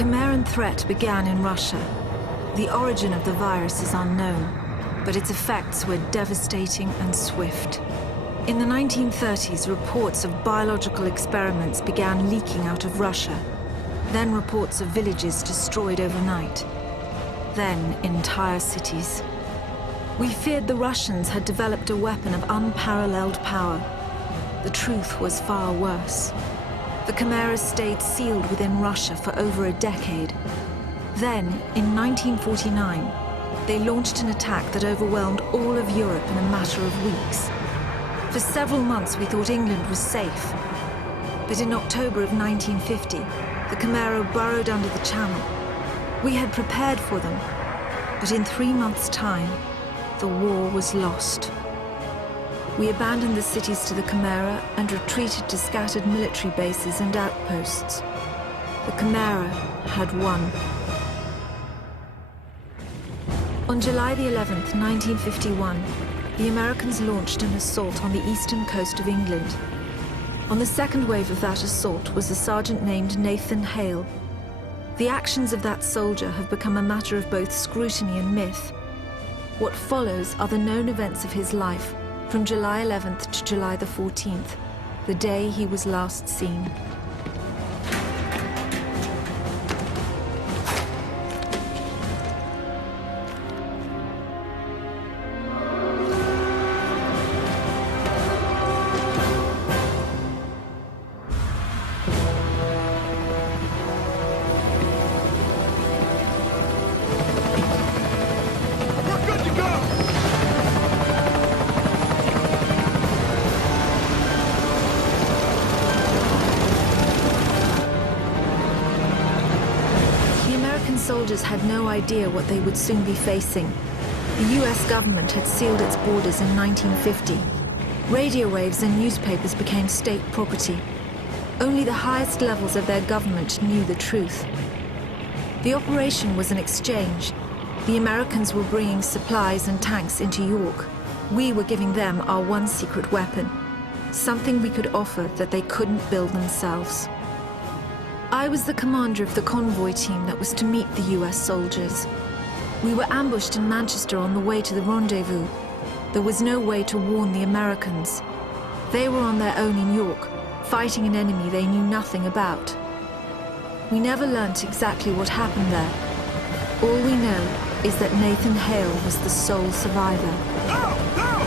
Chimeran threat began in Russia. The origin of the virus is unknown, but its effects were devastating and swift. In the 1930s, reports of biological experiments began leaking out of Russia. Then reports of villages destroyed overnight. Then entire cities. We feared the Russians had developed a weapon of unparalleled power. The truth was far worse. The chimeras stayed sealed within Russia for over a decade. Then, in 1949, they launched an attack that overwhelmed all of Europe in a matter of weeks. For several months, we thought England was safe. But in October of 1950, the Chimera burrowed under the Channel. We had prepared for them, but in 3 months' time, the war was lost. We abandoned the cities to the Chimera and retreated to scattered military bases and outposts. The Chimera had won. On July the 11th, 1951, the Americans launched an assault on the eastern coast of England. On the second wave of that assault was a sergeant named Nathan Hale. The actions of that soldier have become a matter of both scrutiny and myth. What follows are the known events of his life from July 11th to July the 14th, the day he was last seen. Soldiers had no idea what they would soon be facing. The US government had sealed its borders in 1950. Radio waves and newspapers became state property. Only the highest levels of their government knew the truth. The operation was an exchange. The Americans were bringing supplies and tanks into York. We were giving them our one secret weapon, something we could offer that they couldn't build themselves. I was the commander of the convoy team that was to meet the US soldiers. We were ambushed in Manchester on the way to the rendezvous. There was no way to warn the Americans. They were on their own in York, fighting an enemy they knew nothing about. We never learnt exactly what happened there. All we know is that Nathan Hale was the sole survivor. No! No!